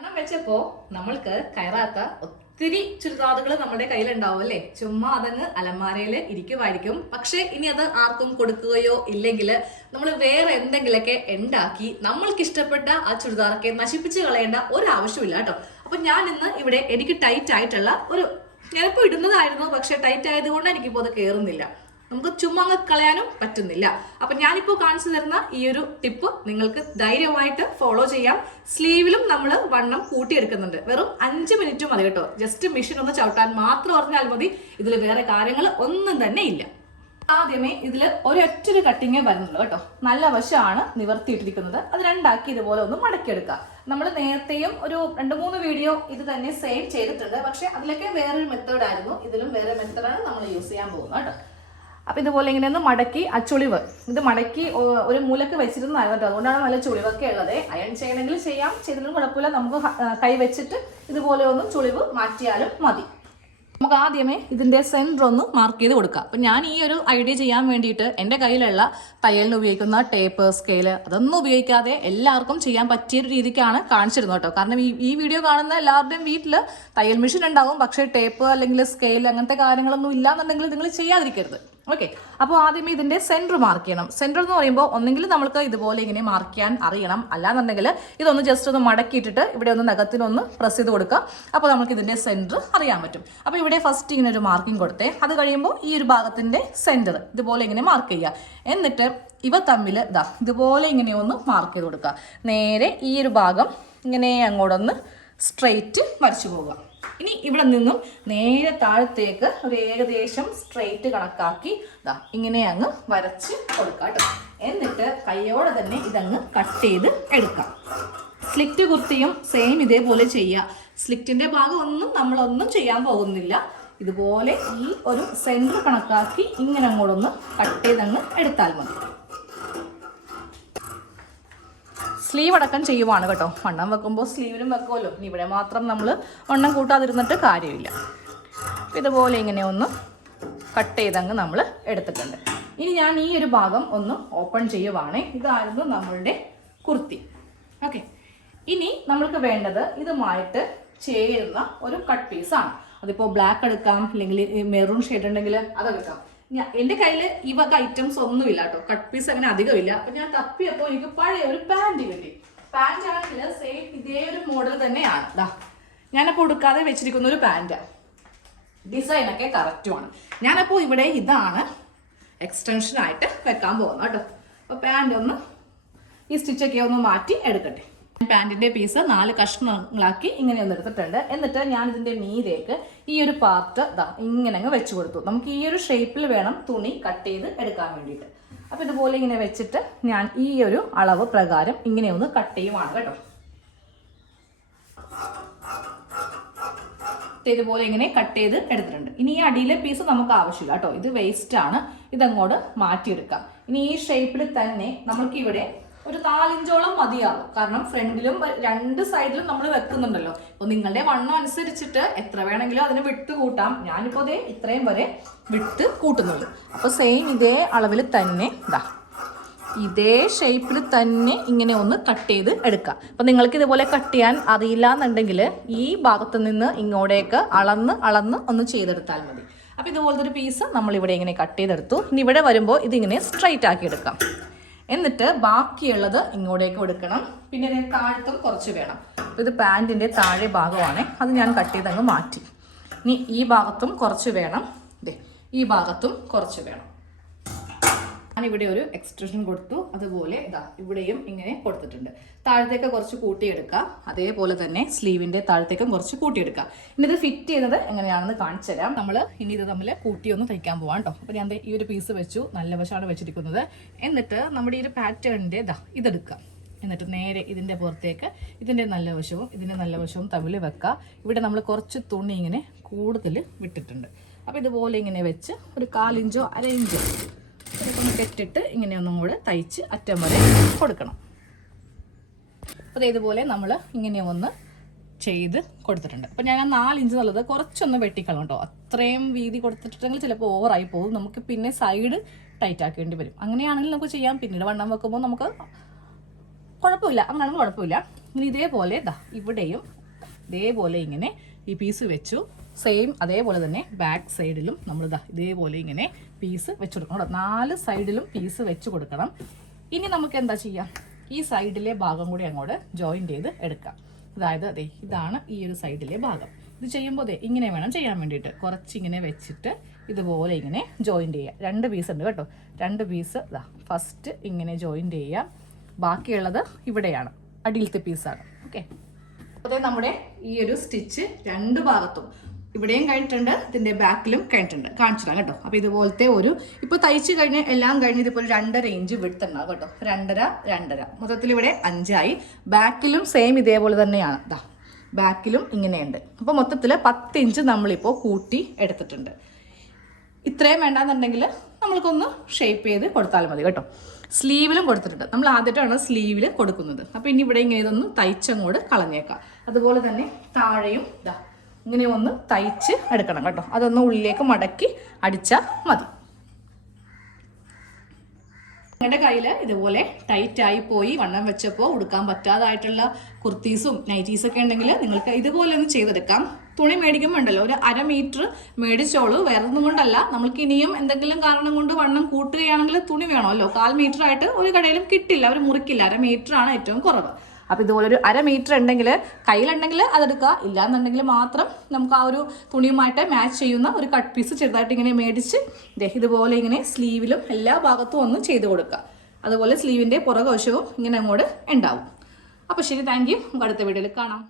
വണ്ണം വെച്ചപ്പോ നമ്മൾക്ക് കയറാത്ത ഒത്തിരി ചുരിദാറുകൾ നമ്മുടെ കയ്യിലുണ്ടാവും അല്ലേ. ചുമ്മാ അതങ്ങ് അലമാരയിൽ ഇരിക്കുമായിരിക്കും. പക്ഷെ ഇനി അത് ആർക്കും കൊടുക്കുകയോ ഇല്ലെങ്കിൽ നമ്മൾ വേറെ എന്തെങ്കിലുമൊക്കെ ഉണ്ടാക്കി നമ്മൾക്ക് ഇഷ്ടപ്പെട്ട ആ ചുരിദാറൊക്കെ നശിപ്പിച്ച് കളയേണ്ട ഒരു ആവശ്യമില്ല കേട്ടോ. അപ്പൊ ഞാൻ ഇന്ന് ഇവിടെ എനിക്ക് ടൈറ്റ് ആയിട്ടുള്ള ഒരു ഞാനിപ്പോ ഇടുന്നതായിരുന്നു, പക്ഷെ ടൈറ്റ് ആയതുകൊണ്ട് എനിക്കിപ്പോ അത് കയറുന്നില്ല. നമുക്ക് ചുമ്മാ അങ്ങ് കളയാനും പറ്റുന്നില്ല. അപ്പൊ ഞാനിപ്പോ കാണിച്ചു തരുന്ന ഈ ഒരു ടിപ്പ് നിങ്ങൾക്ക് ധൈര്യമായിട്ട് ഫോളോ ചെയ്യാം. സ്ലീവിലും നമ്മൾ വണ്ണം കൂട്ടിയെടുക്കുന്നുണ്ട്. വെറും 5 മിനിറ്റ് മതി കേട്ടോ. ജസ്റ്റ് മെഷീൻ ഒന്ന് ചവിട്ടാൻ മാത്രം അറിഞ്ഞാൽ മതി. ഇതിൽ വേറെ കാര്യങ്ങൾ ഒന്നും തന്നെ ഇല്ല. ആദ്യമേ ഇതിൽ ഒരൊറ്റൊരു കട്ടിങ്ങേ വരുന്നുള്ളൂ കേട്ടോ. നല്ല വശമാണ് നിവർത്തിയിട്ടിരിക്കുന്നത്. അത് രണ്ടാക്കി ഇതുപോലെ ഒന്ന് മടക്കിയെടുക്കുക. നമ്മൾ നേരത്തെയും ഒരു 2-3 വീഡിയോ ഇത് തന്നെ സെയിം ചെയ്തിട്ടുണ്ട്. പക്ഷെ അതിലൊക്കെ വേറൊരു മെത്തേഡ് ആയിരുന്നു. ഇതിലും വേറെ മെത്തേഡാണ് നമ്മൾ യൂസ് ചെയ്യാൻ പോകുന്നത് കേട്ടോ. അപ്പൊ ഇതുപോലെ ഇങ്ങനെ ഒന്ന് മടക്കി ആ ചുളിവ് ഇത് മടക്കി ഒരു മൂലക്ക് വെച്ചിരുന്നതായിരുന്നു കേട്ടോ. അതുകൊണ്ടാണ് നല്ല ചുളിവൊക്കെ ഉള്ളത്. അയൺ ചെയ്യണമെങ്കിൽ ചെയ്യാം, ചെയ്തിട്ടും കുഴപ്പമില്ല. നമുക്ക് കൈ വെച്ചിട്ട് ഇതുപോലെ ഒന്ന് ചുളിവ് മാറ്റിയാലും മതി. നമുക്ക് ആദ്യമേ ഇതിന്റെ സെന്റർ ഒന്ന് മാർക്ക് ചെയ്ത് കൊടുക്കാം. അപ്പൊ ഞാൻ ഈ ഒരു ഐഡിയ ചെയ്യാൻ വേണ്ടിയിട്ട് എൻ്റെ കയ്യിലുള്ള തയ്യലിന് ഉപയോഗിക്കുന്ന ടേപ്പ്, സ്കെയില് അതൊന്നും ഉപയോഗിക്കാതെ എല്ലാവർക്കും ചെയ്യാൻ പറ്റിയ ഒരു രീതിക്കാണ് കാണിച്ചിരുന്നത് കേട്ടോ. കാരണം ഈ വീഡിയോ കാണുന്ന എല്ലാവരുടെയും വീട്ടിൽ തയ്യൽ മെഷീൻ ഉണ്ടാവും. പക്ഷേ ടേപ്പ് അല്ലെങ്കിൽ സ്കെയിൽ അങ്ങനത്തെ കാര്യങ്ങളൊന്നും ഇല്ലാന്നുണ്ടെങ്കിൽ നിങ്ങൾ ചെയ്യാതിരിക്കരുത്. ഓക്കെ, അപ്പോൾ ആദ്യമേ ഇതിന്റെ സെന്റർ മാർക്ക് ചെയ്യണം. സെന്റർ എന്ന് പറയുമ്പോൾ ഒന്നെങ്കിൽ നമുക്ക് ഇതുപോലെ ഇങ്ങനെ മാർക്ക് ചെയ്യാൻ അറിയണം, അല്ലാന്നുണ്ടെങ്കിൽ ഇതൊന്ന് ജസ്റ്റ് ഒന്ന് മടക്കിയിട്ടിട്ട് ഇവിടെ ഒന്ന് നഖത്തിനൊന്ന് പ്രസ് ചെയ്ത് കൊടുക്കുക. അപ്പോൾ നമുക്ക് ഇതിന്റെ സെന്റർ അറിയാൻ പറ്റും. അപ്പോൾ ഇവിടെ ഫസ്റ്റ് ഇങ്ങനെ ഒരു മാർക്കിംഗ് കൊടുത്തേ. അത് കഴിയുമ്പോൾ ഈ ഒരു ഭാഗത്തിന്റെ സെന്റർ ഇതുപോലെ ഇങ്ങനെ മാർക്ക് ചെയ്യുക. എന്നിട്ട് ഇവ തമ്മിൽ ഇതുപോലെ ഇങ്ങനെ ഒന്ന് മാർക്ക് ചെയ്ത് കൊടുക്കുക. നേരെ ഈ ഒരു ഭാഗം ഇങ്ങനെ അങ്ങോട്ടൊന്ന് സ്ട്രെയിറ്റ് വരച്ചു പോവുക. ഇനി ഇവിടെ നിന്നും നേരെ താഴത്തേക്ക് ഒരു ഏകദേശം സ്ട്രെയിറ്റ് കണക്കാക്കി ഇങ്ങനെ അങ്ങ് വരച്ച് കൊടുക്കാം കേട്ടോ. എന്നിട്ട് കൈയോടെ തന്നെ ഇതങ്ങ് കട്ട് ചെയ്ത് എടുക്കാം. സ്ലിറ്റ് കുർത്തിയും സെയിം ഇതേപോലെ ചെയ്യുക. സ്ലിറ്റിന്റെ ഭാഗം നമ്മളൊന്നും ചെയ്യാൻ പോകുന്നില്ല. ഇതുപോലെ ഈ ഒരു സെന്റർ കണക്കാക്കി ഇങ്ങനെ അങ്ങോട്ടൊന്ന് കട്ട് ചെയ്തങ്ങ് എടുത്താൽ മതി. സ്ലീവ് അടക്കം ചെയ്യുവാണ് കേട്ടോ. വണ്ണം വെക്കുമ്പോൾ സ്ലീവിലും വെക്കുമല്ലോ. ഇനി ഇവിടെ മാത്രം നമ്മൾ വണ്ണം കൂട്ടാതിരുന്നിട്ട് കാര്യമില്ല. ഇതുപോലെ ഇങ്ങനെ ഒന്ന് കട്ട് ചെയ്തങ്ങ് നമ്മൾ എടുത്തിട്ടുണ്ട്. ഇനി ഞാൻ ഈ ഒരു ഭാഗം ഒന്ന് ഓപ്പൺ ചെയ്യുവാണേ. ഇതായിരുന്നു നമ്മളുടെ കുർത്തി. ഓക്കെ, ഇനി നമ്മൾക്ക് വേണ്ടത് ഇതുമായിട്ട് ചേരുന്ന ഒരു കട്ട് പീസാണ്. അതിപ്പോൾ ബ്ലാക്ക് എടുക്കാം, അല്ലെങ്കിൽ മെറൂൺ ഷെയ്ഡ് ഉണ്ടെങ്കിൽ അതെടുക്കാം. എൻ്റെ കയ്യിൽ ഈ വക ഐറ്റംസ് ഒന്നുമില്ല കേട്ടോ. കട്ട് പീസ് അങ്ങനെ അധികമില്ല. അപ്പൊ ഞാൻ തപ്പിയപ്പോൾ എനിക്ക് പഴയ ഒരു പാൻറ് കിട്ടി. പാൻറ് ആണെങ്കിൽ സെയിം ഇതേ ഒരു മോഡൽ തന്നെയാണ്. ഞാനപ്പോൾ കൊടുക്കാതെ വെച്ചിരിക്കുന്ന ഒരു പാൻറ്റാണ്. ഡിസൈനൊക്കെ കറക്റ്റുമാണ്. ഞാനപ്പോൾ ഇവിടെ ഇതാണ് എക്സ്റ്റൻഷനായിട്ട് വെക്കാൻ പോകുന്നത് കേട്ടോ. അപ്പോൾ പാൻറ് ഒന്ന് ഈ സ്റ്റിച്ചൊക്കെ ഒന്ന് മാറ്റി എടുക്കട്ടെ. പാൻറ്റിന്റെ പീസ് 4 കഷ്ണങ്ങളാക്കി ഇങ്ങനെ ഒന്ന് എടുത്തിട്ടുണ്ട്. എന്നിട്ട് ഞാൻ ഇതിന്റെ മീതേക്ക് ഈ ഒരു പാർട്ട് ഇങ്ങനെ അങ്ങ് വെച്ച് കൊടുത്തു. നമുക്ക് ഈ ഒരു ഷേപ്പിൽ വേണം തുണി കട്ട് ചെയ്ത് എടുക്കാൻ വേണ്ടിയിട്ട്. അപ്പൊ ഇതുപോലെ ഇങ്ങനെ വെച്ചിട്ട് ഞാൻ ഈ ഒരു അളവ് പ്രകാരം ഇങ്ങനെ ഒന്ന് കട്ട് ചെയ്യുവാണ് കേട്ടോ. ഇതുപോലെ ഇങ്ങനെ കട്ട് ചെയ്ത് എടുത്തിട്ടുണ്ട്. ഇനി ഈ അടിയിലെ പീസ് നമുക്ക് ആവശ്യമില്ല കേട്ടോ. ഇത് വേസ്റ്റ് ആണ്. ഇതങ്ങോട്ട് മാറ്റിയെടുക്കാം. ഇനി ഈ ഷേപ്പിൽ തന്നെ നമുക്ക് ഇവിടെ ഒരു 4 ഇഞ്ചോളം മതിയാവും. കാരണം ഫ്രണ്ടിലും 2 സൈഡിലും നമ്മൾ വെക്കുന്നുണ്ടല്ലോ. അപ്പോൾ നിങ്ങളുടെ വണ്ണം അനുസരിച്ചിട്ട് എത്ര വേണമെങ്കിലും അതിന് വിട്ട് കൂട്ടാം. ഞാനിപ്പോൾ അതേ ഇത്രയും വരെ വിട്ട് കൂട്ടുന്നുള്ളൂ. അപ്പോൾ സെയിം ഇതേ അളവിൽ തന്നെ ഇതേ ഷേപ്പിൽ തന്നെ ഇങ്ങനെ ഒന്ന് കട്ട് ചെയ്ത് എടുക്കാം. അപ്പോൾ നിങ്ങൾക്ക് ഇതുപോലെ കട്ട് ചെയ്യാൻ അറിയില്ല എന്നുണ്ടെങ്കിൽ ഈ ഭാഗത്ത് നിന്ന് ഇങ്ങോട്ടേക്ക് അളന്ന് ഒന്ന് ചെയ്തെടുത്താൽ മതി. അപ്പോൾ ഇതുപോലത്തെ ഒരു പീസ് നമ്മളിവിടെ ഇങ്ങനെ കട്ട് ചെയ്തെടുത്തു. ഇനി ഇവിടെ വരുമ്പോൾ ഇതിങ്ങനെ സ്ട്രൈറ്റ് ആക്കി എടുക്കാം. എന്നിട്ട് ബാക്കിയുള്ളത് ഇങ്ങോട്ടേക്ക് എടുക്കണം. പിന്നെ ഇതിന് താഴത്തും കുറച്ച് വേണം. അപ്പോൾ ഇത് പാൻറ്റിൻ്റെ താഴെ ഭാഗമാണ്. അത് ഞാൻ കട്ട് ചെയ്തങ്ങ് മാറ്റി. ഇനി ഈ ഭാഗത്തും കുറച്ച് വേണം. ഈ ഭാഗത്തും കുറച്ച് വേണം. ഞാനിവിടെ ഒരു എക്സ്റ്റൻഷൻ കൊടുത്തു. അതുപോലെ ഇവിടെയും ഇങ്ങനെ കൊടുത്തിട്ടുണ്ട്. താഴത്തേക്ക് കുറച്ച് കൂട്ടിയെടുക്കുക. അതേപോലെ തന്നെ സ്ലീവിൻ്റെ താഴത്തേക്കും കുറച്ച് കൂട്ടിയെടുക്കുക. ഇനി ഇത് ഫിറ്റ് ചെയ്യുന്നത് എങ്ങനെയാണെന്ന് കാണിച്ചു തരാം. നമ്മൾ ഇനി ഇത് തമ്മിൽ കൂട്ടിയൊന്ന് തയ്ക്കാൻ പോവാം കേട്ടോ. അപ്പോൾ ഞാൻ ഈ ഒരു പീസ് വെച്ചു. നല്ല വശമാണ് വെച്ചിരിക്കുന്നത്. എന്നിട്ട് നമ്മുടെ ഈ ഒരു പാറ്റേണിൻ്റെ ഇതെടുക്കുക. എന്നിട്ട് നേരെ ഇതിൻ്റെ പുറത്തേക്ക് ഇതിൻ്റെ നല്ല വശവും ഇതിൻ്റെ നല്ല വശവും തമ്മിൽ വെക്കുക. ഇവിടെ നമ്മൾ കുറച്ച് തുണി ഇങ്ങനെ കൂടുതൽ വിട്ടിട്ടുണ്ട്. അപ്പോൾ ഇതുപോലെ ഇങ്ങനെ വെച്ച് ഒരു 1/4 ഇഞ്ചോ 1/2 ഇഞ്ചോ ഒന്ന് കെട്ടിട്ട് ഇങ്ങനെ ഒന്നും കൂടെ തയ്ച്ച് അറ്റം വരെ കൊടുക്കണം. അപ്പോൾ ഇതുപോലെ നമ്മൾ ഇങ്ങനെ ഒന്ന് ചെയ്ത് കൊടുത്തിട്ടുണ്ട്. അപ്പോൾ ഞാൻ 4 ഇഞ്ച് എന്നുള്ളത് കുറച്ചൊന്ന് വെട്ടിക്കളണം കേട്ടോ. അത്രയും വീതി കൊടുത്തിട്ടുണ്ടെങ്കിൽ ചിലപ്പോൾ ഓവറായി പോകും. നമുക്ക് പിന്നെ സൈഡ് ടൈറ്റ് ആക്കേണ്ടി വരും. അങ്ങനെയാണെങ്കിൽ നമുക്ക് ചെയ്യാം. പിന്നീട് വണ്ണം വെക്കുമ്പോൾ നമുക്ക് കുഴപ്പമില്ല. അങ്ങനെയാണെങ്കിൽ കുഴപ്പമില്ല. ഇനി ഇതേപോലെ ഇവിടെയും ഇതേപോലെ ഇങ്ങനെ ഈ പീസ് വെച്ചു. സെയിം അതേപോലെ തന്നെ ബാക്ക് സൈഡിലും നമ്മൾ ഇതേപോലെ ഇങ്ങനെ പീസ് വെച്ച് കൊടുക്കണം. 4 സൈഡിലും പീസ് വെച്ച് കൊടുക്കണം. ഇനി നമുക്ക് എന്താ ചെയ്യാം, ഈ സൈഡിലെ ഭാഗം കൂടി അങ്ങോട്ട് ജോയിൻ്റ് ചെയ്ത് എടുക്കാം. അതായത് ഇതാണ് ഈ ഒരു സൈഡിലെ ഭാഗം. ഇത് ചെയ്യുമ്പോൾ ഇങ്ങനെ വേണം ചെയ്യാൻ വേണ്ടിയിട്ട്. കുറച്ചിങ്ങനെ വെച്ചിട്ട് ഇതുപോലെ ഇങ്ങനെ ജോയിൻ്റ് ചെയ്യാം. 2 പീസ് ഉണ്ട് കേട്ടോ. 2 പീസ് ഫസ്റ്റ് ഇങ്ങനെ ജോയിൻ്റ് ചെയ്യാം. ബാക്കിയുള്ളത് ഇവിടെയാണ്, അടിയിലത്തെ പീസാണ്. ഓക്കെ, അതേ നമ്മുടെ ഈ ഒരു സ്റ്റിച്ച് 2 ഭാഗത്തും ഇവിടെയും കഴിഞ്ഞിട്ടുണ്ട്, ഇതിൻ്റെ ബാക്കിലും കഴിഞ്ഞിട്ടുണ്ട്. കാണിച്ചിടാം കേട്ടോ. അപ്പോൾ ഇതുപോലത്തെ ഇപ്പോൾ തയ്ച്ച് കഴിഞ്ഞ് എല്ലാം കഴിഞ്ഞ് ഇതിപ്പോൾ 2.5 ഇഞ്ച് വിഡ്ത്ത് ഉണ്ടാവും കേട്ടോ. 2.5 മൊത്തത്തിൽ ഇവിടെ 5 ആയി. ബാക്കിലും സെയിം ഇതേപോലെ തന്നെയാണ്. ബാക്കിലും ഇങ്ങനെയുണ്ട്. അപ്പോൾ മൊത്തത്തിൽ 10 ഇഞ്ച് നമ്മളിപ്പോൾ കൂട്ടി എടുത്തിട്ടുണ്ട്. ഇത്രയും വേണ്ടാന്നുണ്ടെങ്കിൽ നമ്മൾക്കൊന്ന് ഷേപ്പ് ചെയ്ത് കൊടുത്താൽ മതി കേട്ടോ. സ്ലീവിലും കൊടുത്തിട്ടുണ്ട്. നമ്മൾ ആദ്യമായിട്ടാണ് സ്ലീവിൽ കൊടുക്കുന്നത്. അപ്പോൾ ഇനി ഇവിടെ ഇങ്ങനെ ഇതൊന്ന് തയ്ച്ചങ്ങോട്ട് കളഞ്ഞേക്കാം. അതുപോലെ തന്നെ താഴെയും ഇങ്ങനെ ഒന്ന് തയ്ച്ച് എടുക്കണം കേട്ടോ. അതൊന്ന് ഉള്ളിലേക്ക് മടക്കി അടിച്ചാൽ മതി. നിങ്ങളുടെ കയ്യിൽ ഇതുപോലെ ടൈറ്റായി പോയി വണ്ണം വെച്ചപ്പോൾ ഉടുക്കാൻ പറ്റാതായിട്ടുള്ള കുർത്തീസും നൈറ്റീസൊക്കെ ഉണ്ടെങ്കിൽ നിങ്ങൾക്ക് ഇതുപോലെ ഒന്ന് ചെയ്തെടുക്കാം. തുണി മേടിക്കുമ്പോൾ ഉണ്ടല്ലോ, 1/2 മീറ്റർ മേടിച്ചോളൂ. വേറെ ഒന്നും കൊണ്ടല്ല, നമ്മൾക്ക് ഇനിയും എന്തെങ്കിലും കാരണം കൊണ്ട് വണ്ണം കൂട്ടുകയാണെങ്കിൽ തുണി വേണമല്ലോ. 1/4 മീറ്റർ ആയിട്ട് ഒരു കടയിലും കിട്ടില്ല, അവർ മുറിക്കില്ല. 1/2 മീറ്റർ ആണ് ഏറ്റവും കുറവ്. അപ്പോൾ ഇതുപോലെ 1/2 മീറ്റർ ഉണ്ടെങ്കിൽ കയ്യിലുണ്ടെങ്കിൽ അതെടുക്കുക. ഇല്ലാന്നുണ്ടെങ്കിൽ മാത്രം നമുക്ക് ആ ഒരു തുണിയുമായിട്ട് മാച്ച് ചെയ്യുന്ന ഒരു കട്ട് പീസ് ചെറുതായിട്ട് ഇങ്ങനെ മേടിച്ച് ഇതുപോലെ ഇങ്ങനെ സ്ലീവിലും എല്ലാ ഭാഗത്തും ഒന്ന് ചെയ്ത് കൊടുക്കുക. അതുപോലെ സ്ലീവിൻ്റെ പുറകുവശവും ഇങ്ങനെ അങ്ങോട്ട് ഉണ്ടാവും. അപ്പോൾ ശരി, താങ്ക് യു. നമുക്ക് അടുത്ത വീഡിയോയിൽ കാണാം.